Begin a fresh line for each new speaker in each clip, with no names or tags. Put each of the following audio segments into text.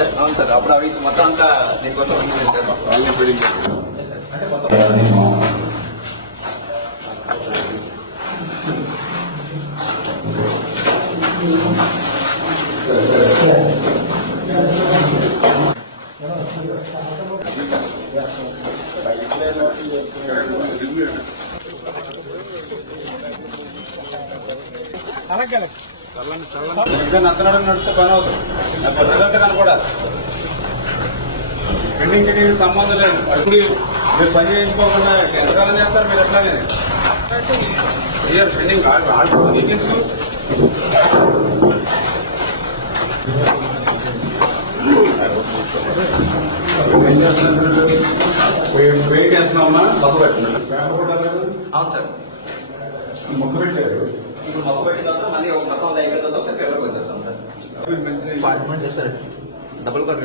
అదే అవును సార్ అప్పుడు అవి మొత్తం అంతా దీనికోసం ఉంది సార్ మొత్తం.
వాళ్ళని బిల్డింగ్
అంటే మొత్తం
ఇంకా నత్తనడం నడిస్తే పని అవుతుంది. నాకు రిజల్ట్ కనపడాలి. పెండింగ్ దీనికి సంబంధం లేదు. ఇప్పుడు మీరు పని చేయించుకోకుండా ఎంతకాలం చేస్తారు మీరు ఎట్లాగే పెండింగ్ ఆడుకోవడం నీకెందుకు? వెయిట్ వేస్తున్నామా మొక్క పెట్టినా
అవును సార్.
మొక్క పెట్టారు.
ఇప్పుడు మొక్క పెట్టిన తర్వాత మళ్ళీ ఒక మొత్తం అయిపోయిన తర్వాత ఒకసారి వచ్చేస్తాం సార్. Double sir.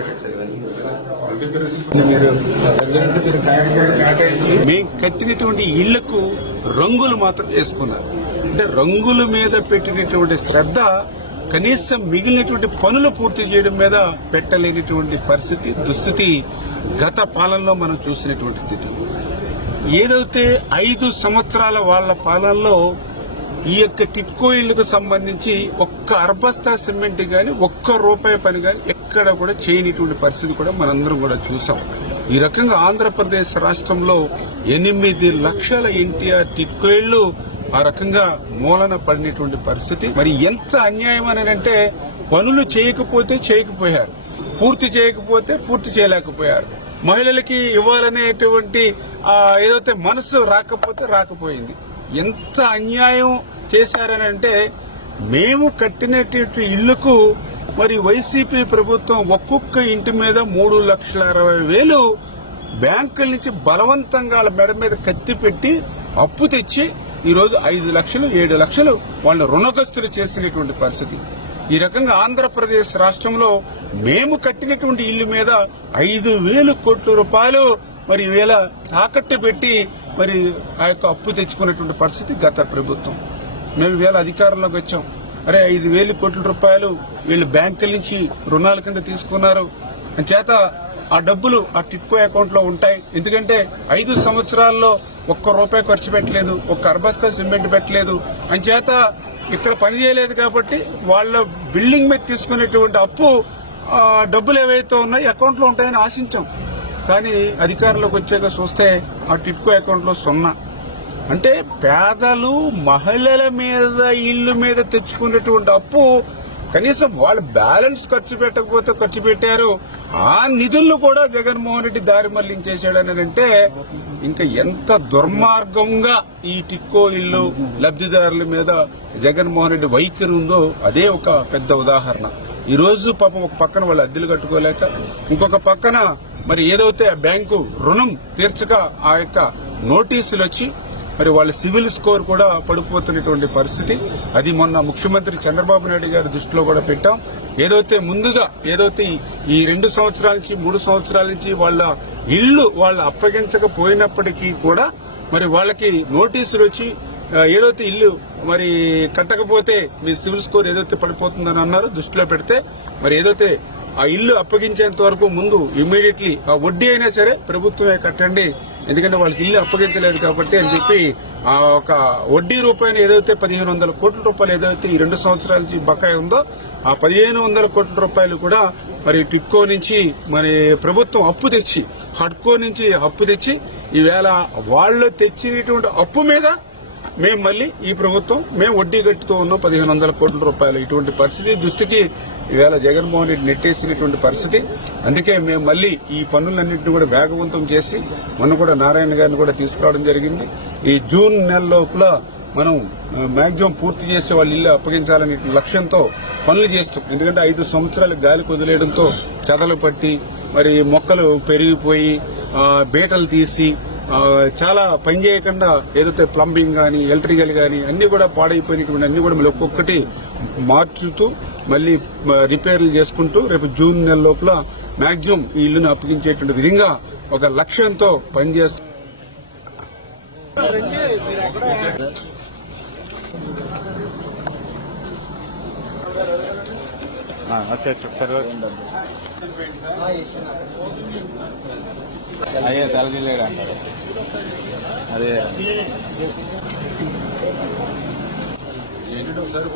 మేము కట్టినటువంటి ఇళ్ళకు రంగులు మాత్రం వేసుకున్నారు. అంటే రంగుల మీద పెట్టినటువంటి శ్రద్ధ కనీసం మిగిలినటువంటి పనులు పూర్తి చేయడం మీద పెట్టలేనటువంటి పరిస్థితి దుస్థితి గత పాలనలో మనం చూసినటువంటి స్థితి. ఏదైతే ఐదు సంవత్సరాల వాళ్ళ పాలనలో ఈ యొక్క టిక్కో ఇళ్ళకు సంబంధించి ఒక్క అర్బస్తా సిమెంట్ గాని ఒక్క రూపాయి పని గాని ఎక్కడ కూడా చేయనిటువంటి పరిస్థితి కూడా మనందరం కూడా చూసాం. ఈ రకంగా ఆంధ్రప్రదేశ్ రాష్ట్రంలో ఎనిమిది లక్షల ఎన్టీఆర్ టిక్కో ఇళ్ళు ఆ రకంగా మూలన పడినటువంటి పరిస్థితి. మరి ఎంత అన్యాయం అని అంటే పనులు చేయకపోతే చేయకపోయారు. పూర్తి చేయకపోతే పూర్తి చేయలేకపోయారు. మహిళలకి ఇవ్వాలనేటువంటి ఏదైతే మనసు రాకపోతే రాకపోయింది. ఎంత అన్యాయం చేశారని అంటే మేము కట్టినటువంటి ఇళ్ళకు మరి వైసీపీ ప్రభుత్వం ఒక్కొక్క ఇంటి మీద మూడు లక్షల అరవై వేలు బ్యాంకుల నుంచి బలవంతంగా వాళ్ళ మెడ మీద కత్తి పెట్టి అప్పు తెచ్చి ఈరోజు ఐదు లక్షలు ఏడు లక్షలు వాళ్ళని రుణగ్రస్తులు చేసినటువంటి పరిస్థితి. ఈ రకంగా ఆంధ్రప్రదేశ్ రాష్ట్రంలో మేము కట్టినటువంటి ఇల్లు మీద ఐదు వేలు కోట్ల రూపాయలు మరి వేల తాకట్టు పెట్టి మరి ఆ యొక్క అప్పు తెచ్చుకున్నటువంటి పరిస్థితి గత ప్రభుత్వం. మేము వేళ అధికారంలోకి వచ్చాం. అరే ఐదు వేలు కోట్ల రూపాయలు వీళ్ళు బ్యాంకుల నుంచి రుణాల కింద తీసుకున్నారు. చేత ఆ డబ్బులు ఆ టిట్కో అకౌంట్లో ఉంటాయి. ఎందుకంటే ఐదు సంవత్సరాల్లో ఒక్క రూపాయి ఖర్చు పెట్టలేదు ఒక్క అర్బస్తా సిమెంట్ పెట్టలేదు. అంచేత ఇక్కడ పని చేయలేదు కాబట్టి వాళ్ళ బిల్డింగ్ మీద తీసుకునేటువంటి అప్పు డబ్బులు ఏవైతే ఉన్నాయో అకౌంట్లో ఉంటాయని ఆశించాం. కానీ అధికారంలోకి వచ్చాక చూస్తే ఆ టిట్కో అకౌంట్లో సున్నా. అంటే పేదలు మహిళల మీద ఇల్లు మీద తెచ్చుకునేటువంటి అప్పు కనీసం వాళ్ళు బ్యాలెన్స్ ఖర్చు పెట్టకపోతే ఖర్చు పెట్టారు. ఆ నిధులను కూడా జగన్మోహన్ రెడ్డి దారి మళ్ళించేశాడని అంటే ఇంకా ఎంత దుర్మార్గంగా ఈ టిక్కో ఇల్లు లబ్ధిదారుల మీద జగన్మోహన్ రెడ్డి వైఖరి ఉందో అదే ఒక పెద్ద ఉదాహరణ. ఈ రోజు పాపం ఒక పక్కన వాళ్ళు అద్దెలు కట్టుకోలేక ఇంకొక పక్కన మరి ఏదైతే ఆ బ్యాంకు రుణం తీర్చక ఆ యొక్క నోటీసులు వచ్చి మరి వాళ్ళ సివిల్ స్కోర్ కూడా పడిపోతున్నటువంటి పరిస్థితి. అది మొన్న ముఖ్యమంత్రి చంద్రబాబు నాయుడు గారి దృష్టిలో కూడా పెట్టాం. ఏదైతే ముందుగా ఏదైతే ఈ- రెండు సంవత్సరాల నుంచి మూడు సంవత్సరాల నుంచి వాళ్ళ ఇల్లు వాళ్ళు అప్పగించకపోయినప్పటికీ కూడా మరి వాళ్ళకి నోటీసులు వచ్చి ఏదైతే ఇల్లు మరి కట్టకపోతే మీ సివిల్ స్కోర్ ఏదైతే పడిపోతుందని అన్నారు దృష్టిలో పెడితే మరి ఏదైతే ఆ ఇల్లు అప్పగించేంత వరకు ముందు ఇమ్మీడియట్లీ ఆ వడ్డీ అయినా సరే ప్రభుత్వమే కట్టండి. ఎందుకంటే వాళ్ళకి ఇల్లు అప్పగించలేదు కాబట్టి అని చెప్పి ఆ ఒక వడ్డీ రూపాయలు ఏదైతే పదిహేను వందల కోట్ల రూపాయలు ఏదైతే ఈ రెండు సంవత్సరాల నుంచి బకాయి ఉందో ఆ పదిహేను వందల కోట్ల రూపాయలు కూడా మరి టిక్కో నుంచి మరి ప్రభుత్వం అప్పు తెచ్చి హడ్కో నుంచి అప్పు తెచ్చి ఈవేళ వాళ్ళు తెచ్చినటువంటి అప్పు మీద మేము మళ్ళీ ఈ ప్రభుత్వం మేము వడ్డీ కట్టుతూ ఉన్నాం పదిహేను వందల కోట్ల రూపాయలు. ఇటువంటి పరిస్థితి దుస్థితి ఈవేళ జగన్మోహన్ రెడ్డి నెట్టేసినటువంటి పరిస్థితి. అందుకే మేము మళ్ళీ ఈ పనులన్నింటినీ కూడా వేగవంతం చేసి మొన్న కూడా నారాయణ గారిని కూడా తీసుకురావడం జరిగింది. ఈ జూన్ నెల లోపల మనం మ్యాక్సిమం పూర్తి చేసే వాళ్ళ ఇల్లు అప్పగించాలనే లక్ష్యంతో పనులు చేస్తాం. ఎందుకంటే ఐదు సంవత్సరాలు గాలి కుదిలేయడంతో చెదలు పట్టి మరి మొక్కలు పెరిగిపోయి బీటలు తీసి చాలా పని చేయకుండా ఏదైతే ప్లంబింగ్ కానీ ఎలక్ట్రికల్ కానీ అన్ని కూడా పాడైపోయినటువంటి అన్ని కూడా మళ్ళీ ఒక్కొక్కటి మార్చుతూ మళ్ళీ రిపేర్లు చేసుకుంటూ రేపు జూన్ నెల లోపల మాక్సిమం ఈ ఇల్లును అప్పగించేటువంటి విధంగా ఒక లక్ష్యంతో పనిచేస్తూ
అచ్చా ఒకసారి అయ్యే తలగిలేడు అంటారు అదే
ఏంటంటే ఒకసారి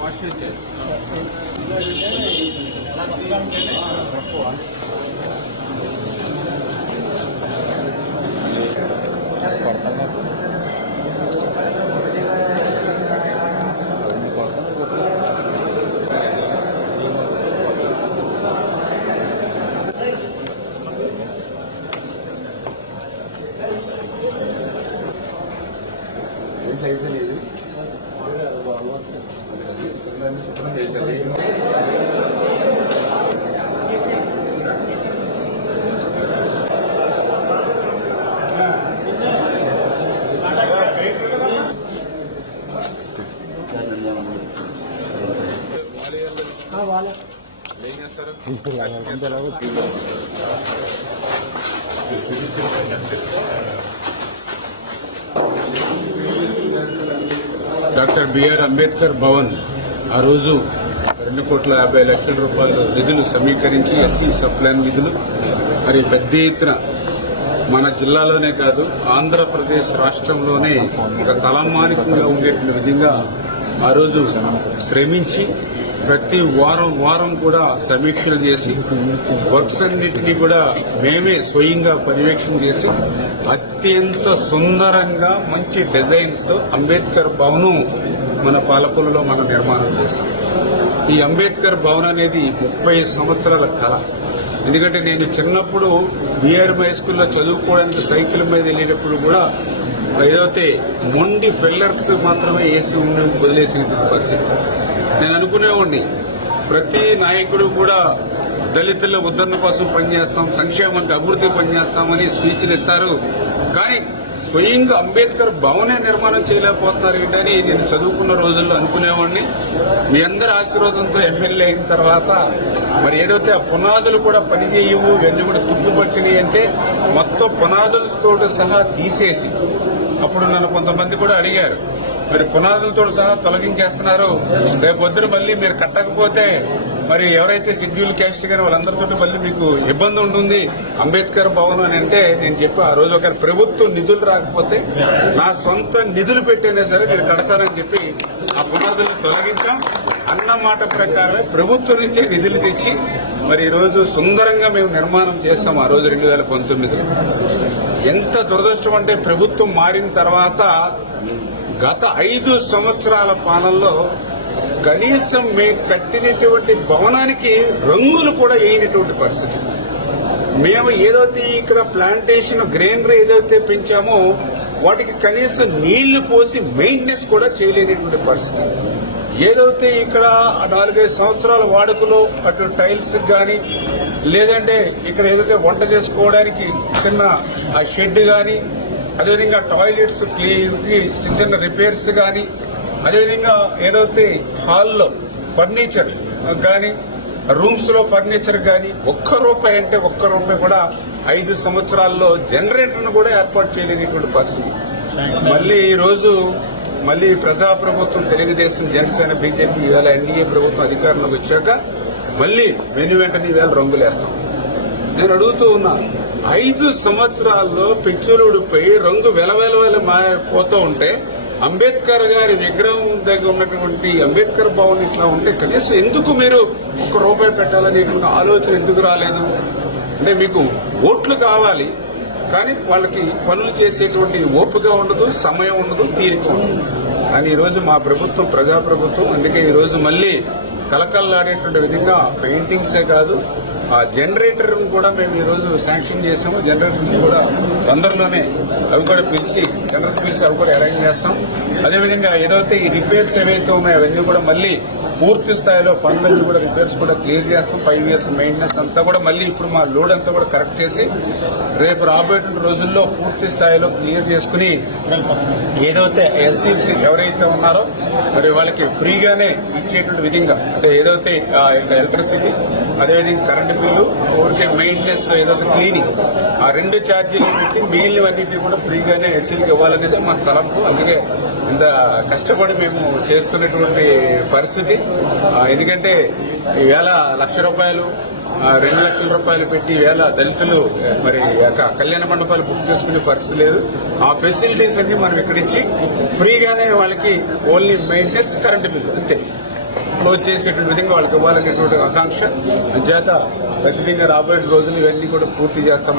కొడతాను డాక్టర్ బిఆర్ అంబేద్కర్ భవన్ ఆ రోజు రెండు కోట్ల యాభై లక్షల రూపాయల నిధులు సమీకరించి ఎస్సీ సప్లైన్ నిధులు మరి పెద్ద ఎత్తున మన జిల్లాలోనే కాదు ఆంధ్రప్రదేశ్ రాష్ట్రంలోనే ఒక తలమానికంగా ఉండేటువంటి విధంగా ఆ రోజు శ్రమించి ప్రతి వారం వారం కూడా సమీక్షలు చేసి వర్క్స్ అన్నింటినీ కూడా మేమే స్వయంగా పర్యవేక్షణ చేసి అత్యంత సుందరంగా మంచి డిజైన్స్తో అంబేద్కర్ భవనం మన పాలకులలో మనం నిర్మాణం చేసాం ఈ అంబేద్కర్ భవన్ అనేది ముప్పై సంవత్సరాల కళ. ఎందుకంటే నేను చిన్నప్పుడు బీఆర్ హై స్కూల్లో చదువుకోవడానికి సైకిల్ మీద వెళ్ళేటప్పుడు కూడా ఏదైతే మొండి ఫిల్లర్స్ మాత్రమే వేసి ఉండి వదిలేసినటువంటి పరిస్థితి. నేను అనుకునేవాడిని. ప్రతి నాయకుడు కూడా దళితుల ఉద్ధరణ కోసం పనిచేస్తాం సంక్షేమానికి అభివృద్ధి పనిచేస్తామని స్పీచ్లు ఇస్తారు కానీ స్వయంగా అంబేద్కర్ భవనే నిర్మాణం చేయలేకపోతున్నారు ఏంటని నేను చదువుకున్న రోజుల్లో అనుకునేవాడిని. మీ అందరి ఆశీర్వాదంతో ఎమ్మెల్యే అయిన తర్వాత మరి ఏదైతే ఆ పునాదులు కూడా పనిచేయవు ఇవన్నీ కూడా తుప్పుపట్టినవి అంటే మొత్తం పునాదులతో సహా తీసేసి అప్పుడు నన్ను కొంతమంది కూడా అడిగారు. మరి పునాదులతో సహా తొలగించేస్తున్నారు. రేపొద్దున మళ్ళీ మీరు కట్టకపోతే మరి ఎవరైతే షెడ్యూల్ క్యాస్ట్ గారు వాళ్ళందరితో మళ్ళీ మీకు ఇబ్బంది ఉంటుంది. అంబేద్కర్ భవన్ అని అంటే నేను చెప్పి ఆ రోజు ఒక ప్రభుత్వం నిధులు రాకపోతే నా సొంత నిధులు పెట్టైనా సరే మీరు కడతారని చెప్పి ఆ పునాదులు తొలగించాం. అన్న మాట ప్రకారమే ప్రభుత్వం నుంచే నిధులు తెచ్చి మరి ఈరోజు సుందరంగా మేము నిర్మాణం చేస్తాం ఆ రోజు రెండు వేల పంతొమ్మిదిలో. ఎంత దురదృష్టం అంటే ప్రభుత్వం మారిన తర్వాత గత ఐదు సంవత్సరాల పాలనలో కనీసం మేము కట్టినటువంటి భవనానికి రంగులు కూడా వేయనటువంటి పరిస్థితి. మేము ఏదైతే ఇక్కడ ప్లాంటేషన్ గ్రీనరీ ఏదైతే పెంచామో వాటికి కనీసం నీళ్ళు పోసి మెయింటెనెన్స్ కూడా చేయలేనటువంటి పరిస్థితి. ఏదైతే ఇక్కడ నాలుగైదు సంవత్సరాల వాడుకలో అటు టైల్స్ కానీ లేదంటే ఇక్కడ ఏదైతే వంట చేసుకోవడానికి చిన్న ఆ షెడ్ కానీ అదేవిధంగా టాయిలెట్స్ క్లీన్కి చిన్న చిన్న రిపేర్స్ కానీ అదేవిధంగా ఏదైతే హాల్లో ఫర్నిచర్ కానీ రూమ్స్లో ఫర్నిచర్ కానీ ఒక్క రూపాయి అంటే ఒక్క రూపాయి కూడా ఐదు సంవత్సరాల్లో జనరేటర్ను కూడా ఏర్పాటు చేయలేనటువంటి పరిస్థితి. మళ్ళీ ఈరోజు మళ్ళీ ప్రజాప్రభుత్వం తెలుగుదేశం జనసేన బీజేపీ ఇవాళ ఎన్డీఏ ప్రభుత్వం అధికారంలోకి వచ్చాక మళ్ళీ వెను వెంటనే ఈవేళ రంగులేస్తాం. నేను అడుగుతూ ఉన్నా ఐదు సంవత్సరాల్లో పెంచులుడిపై రంగు వెలవెలవెల పోతూ ఉంటే అంబేద్కర్ గారి విగ్రహం దగ్గర ఉన్నటువంటి అంబేద్కర్ భవన్ ఇట్లా ఉంటే కనీసం ఎందుకు మీరు ఒక రూపాయి పెట్టాలనేటువంటి ఆలోచన ఎందుకు రాలేదు? అంటే మీకు ఓట్లు కావాలి కానీ వాళ్ళకి పనులు చేసేటువంటి ఓపిక ఉండదు సమయం ఉండదు తీరిక ఉండదు. కానీ ఈరోజు మా ప్రభుత్వం ప్రజాప్రభుత్వం అందుకే ఈరోజు మళ్ళీ కలకల్లాడేటువంటి విధంగా పెయింటింగ్సే కాదు ఆ జనరేటర్ కూడా మేము ఈ రోజు శాంక్షన్ చేసాము జనరేటర్స్ కూడా తొందరలోనే అవి కూడా పిలిచి జనరల్స్ పిలిచి అవి కూడా అరేంజ్ చేస్తాం. అదేవిధంగా ఏదైతే ఈ రిపేర్స్ ఏవైతే ఉన్నాయో అవన్నీ కూడా మళ్ళీ పూర్తి స్థాయిలో పనులన్నీ కూడా రిపేర్స్ కూడా క్లియర్ చేస్తాం. ఫైవ్ ఇయర్స్ మెయింటెనెన్స్ అంతా కూడా మళ్ళీ ఇప్పుడు మా లోడ్ అంతా కూడా కరెక్ట్ చేసి రేపు రాబోయే రోజుల్లో పూర్తి స్థాయిలో క్లియర్ చేసుకుని ఏదైతే ఎస్సీసీ ఎవరైతే ఉన్నారో మరి వాళ్ళకి ఫ్రీగానే ఇచ్చేటువంటి విధంగా అంటే ఏదైతే ఆ యొక్క ఎలక్ట్రిసిటీ అదేవిధంగా కరెంటు బిల్లు ఊరికే మెయింటెనెన్స్ ఏదైతే క్లీనింగ్ ఆ రెండు ఛార్జీలు పెట్టి మిగిలినవన్నింటినీ కూడా ఫ్రీగానే ఎస్సీలకు ఇవ్వాలనేది మా తలంపు. అందుకే ఇంత కష్టపడి మేము చేస్తున్నటువంటి పరిస్థితి. ఎందుకంటే ఈవేళ లక్ష రూపాయలు రెండు లక్షల రూపాయలు పెట్టి ఈవేళ దళితులు మరి యొక్క కళ్యాణ మండపాలు బుక్ చేసుకునే పరిస్థితి లేదు. ఆ ఫెసిలిటీస్ అన్ని మనం ఇక్కడ ఇచ్చి ఫ్రీగానే వాళ్ళకి ఓన్లీ మెయింటెనెన్స్ కరెంటు బిల్లు అంతే. క్లోజ్ చేసేటువంటి విధంగా వాళ్ళకి ఇవ్వాలనేటువంటి ఆకాంక్ష. చేత ఖచ్చితంగా రాబోయే రోజులు ఇవన్నీ కూడా పూర్తి చేస్తాం